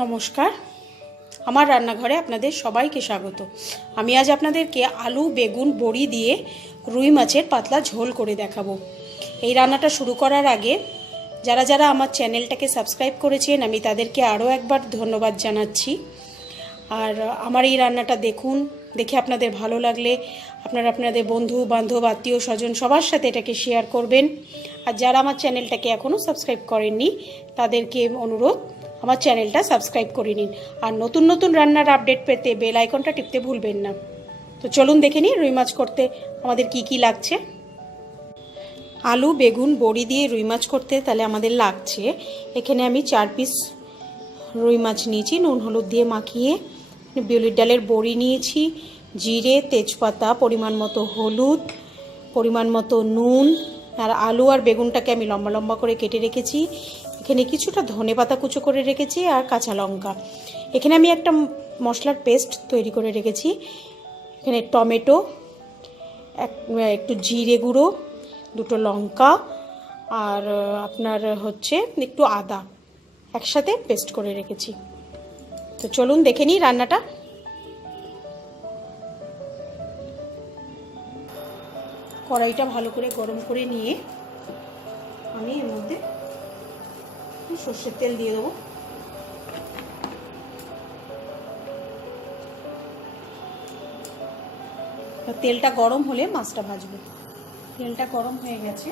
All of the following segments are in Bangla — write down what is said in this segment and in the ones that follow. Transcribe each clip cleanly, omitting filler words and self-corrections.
নমস্কার, আমার রান্নাঘরে আপনাদের সবাইকে স্বাগত। আমি আজ আপনাদেরকে আলু বেগুন বড়ি দিয়ে রুই মাছের পাতলা ঝোল করে দেখাবো। এই রান্নাটা শুরু করার আগে যারা যারা আমার চ্যানেলটাকে সাবস্ক্রাইব করেছেন আমি তাদেরকে আরও একবার ধন্যবাদ জানাচ্ছি। আর আমার এই রান্নাটা দেখুন, দেখে আপনাদের ভালো লাগলে আপনাদের বন্ধু বান্ধব আত্মীয় স্বজন সবার সাথে এটাকে শেয়ার করবেন। আর যারা আমার চ্যানেলটাকে এখনও সাবস্ক্রাইব করেননি তাদেরকে অনুরোধ, আমার চ্যানেলটা সাবস্ক্রাইব করে নিন। আর নতুন নতুন রান্নার আপডেট পেতে বেল আইকনটা টিপতে ভুলবেন না। তো চলুন দেখে নিই রুই মাছ করতে আমাদের কি কি লাগছে। আলু বেগুন বড়ি দিয়ে রুই মাছ করতে তাহলে আমাদের লাগছে, এখানে আমি 4 পিস রুই মাছ নিয়েছি, নুন হলুদ দিয়ে মাখিয়ে। বিউলির ডালের বড়ি নিয়েছি, জিরে তেজপাতা, পরিমাণ মতো হলুদ, পরিমাণ মতো নুন। আর আলু আর বেগুনটাকে আমি লম্বা লম্বা করে কেটে রেখেছি। এখানে কিছুটা ধনেপাতা কুচো করে রেখেছি আর কাঁচা লঙ্কা। এখানে আমি একটা মশলার পেস্ট তৈরি করে রেখেছি। এখানে টমেটো, একটু জিরে গুঁড়ো, 2টো লঙ্কা আর আপনার হচ্ছে একটু আদা একসাথে পেস্ট করে রেখেছি। তো চলুন দেখে নিই রান্নাটা। কড়াইটা ভালো করে গরম করে নিয়ে আমি এর মধ্যে সর্ষের তেল দিয়ে দেবো। তেলটা গরম হলে মাছটা ভাজবো। তেলটা গরম হয়ে গেছে,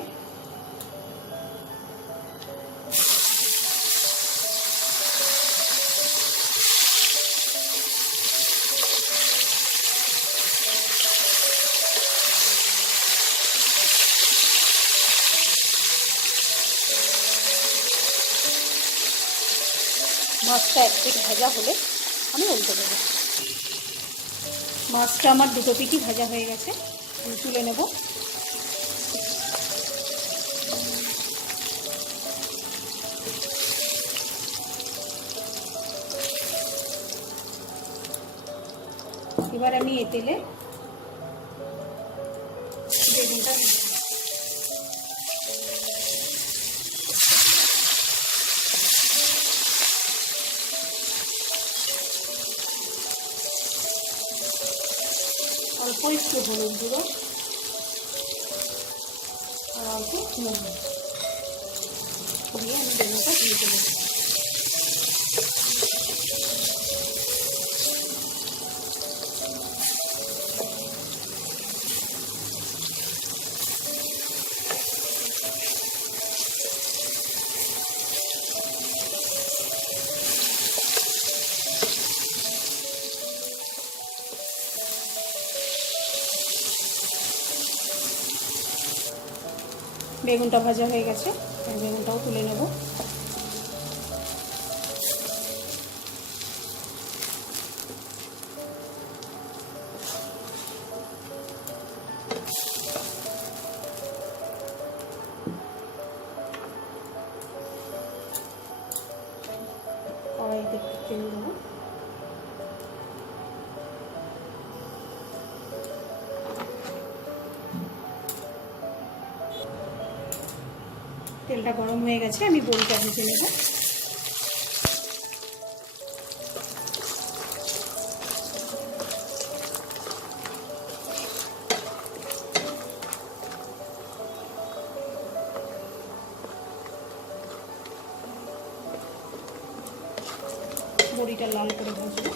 মাছটা একটু ভাজা হলে আমি উল্টে দেবো। মাছটা আমার 2 পিঠই ভাজা হয়ে গেছে, আমি তুলে নেব। এবার আমি এ তেলে বেগুনটা অল্প একটু হলুদ গুঁড়ো আর অল্প নুন দিয়ে আমি বেগুনটা দিয়ে দেবো। বেগুনটা ভাজা হয়ে গেছে, বেগুনটাও তুলে নেব। কড়াইতে তেল দেবো। তেলটা গরম হয়ে গেছে, আমি বড়িটা ভেজে নেব। বড়িটা লাল করে ভাজবো।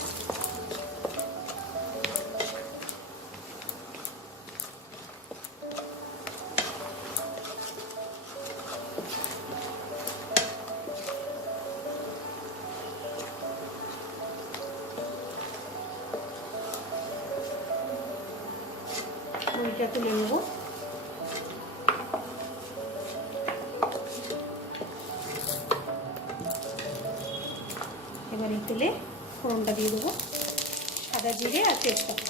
বড়িটা তুলে নেব। এবার এই তেলে ফোড়নটা দিয়ে দেবো, সাদা জিরে আর তেজপাতা।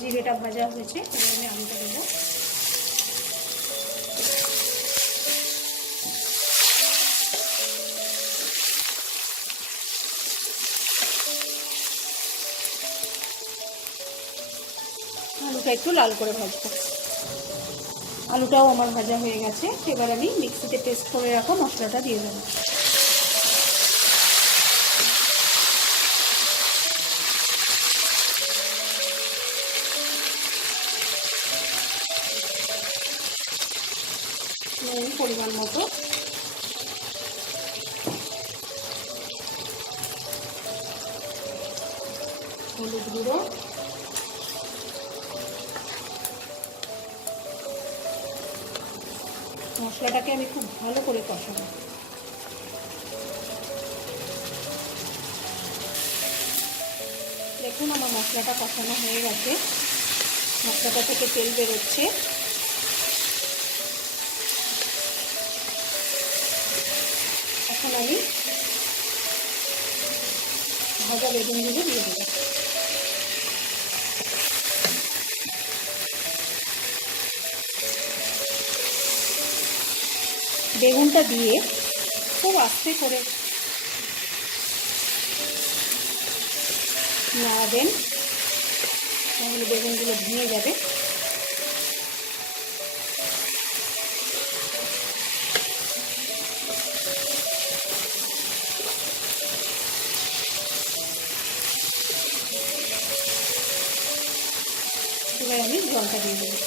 জিরেটা ভাজা হয়েছে, এবার আমি আলুটা দেবো। আলুটা একটু লাল করে ভাজবো। আলুটাও আমার ভাজা হয়ে গেছে। এবার আমি মিক্সিতে পেস্ট করে রাখা মশলাটা দিয়ে দেবো। নুন পরিমাণ মতো, হলুদ গুঁড়ো, মশলাটাকে আমি খুব ভালো করে কষাবো। দেখুন আমার মশলাটা কষানো হয়ে গেছে, মশলাটা থেকে তেল বেরোচ্ছে। এখন আমি ভাজা বেগুনগুলো দিয়ে দেবো। বেগুনটা দিয়ে খুব আস্তে করে নাড়াবেন, তাহলে বেগুনগুলো ভেঙে যাবে। এবার আমি জলটা দিয়ে দেবো।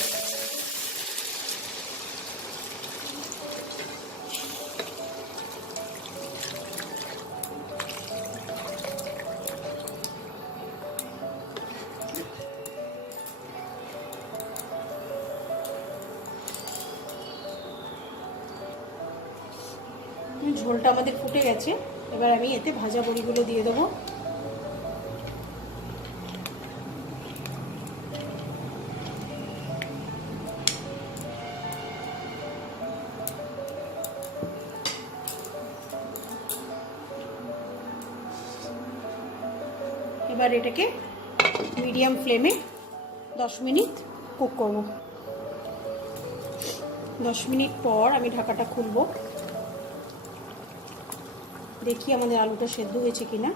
ঝোলটা আমাদের ফুটে গেছে। এবার আমি এতে ভাজা বড়িগুলো দিয়ে দেবো। এবার এটাকে মিডিয়াম ফ্লেমে 10 মিনিট কুক করব। 10 মিনিট পর আমি ঢাকাটা খুলব, দেখি আমাদের আলুটা সেদ্ধ হয়েছে কিনা।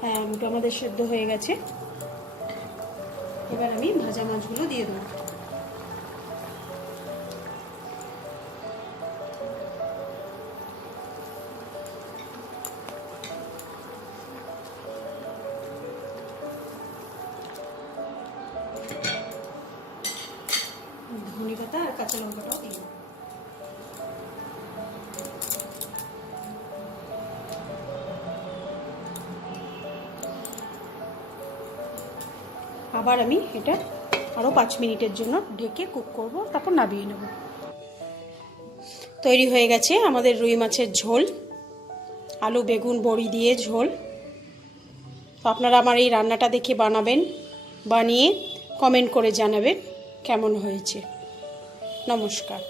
হ্যাঁ, আলুটা আমাদের সেদ্ধ হয়ে গেছে। এবার আমি ভাজা মাছগুলো দিয়ে দেবো। ধনে পাতা আর কাঁচা লঙ্কাটাও দিই। আবার আমি এটা আরও 5 মিনিটের জন্য ঢেকে কুক করব, তারপর নামিয়ে নেব। তৈরি হয়ে গেছে আমাদের রুই মাছের ঝোল, আলু বেগুন বড়ি দিয়ে ঝোল। তো আপনারা আমার এই রান্নাটা দেখে বানাবেন, বানিয়ে কমেন্ট করে জানাবেন কেমন হয়েছে। নমস্কার।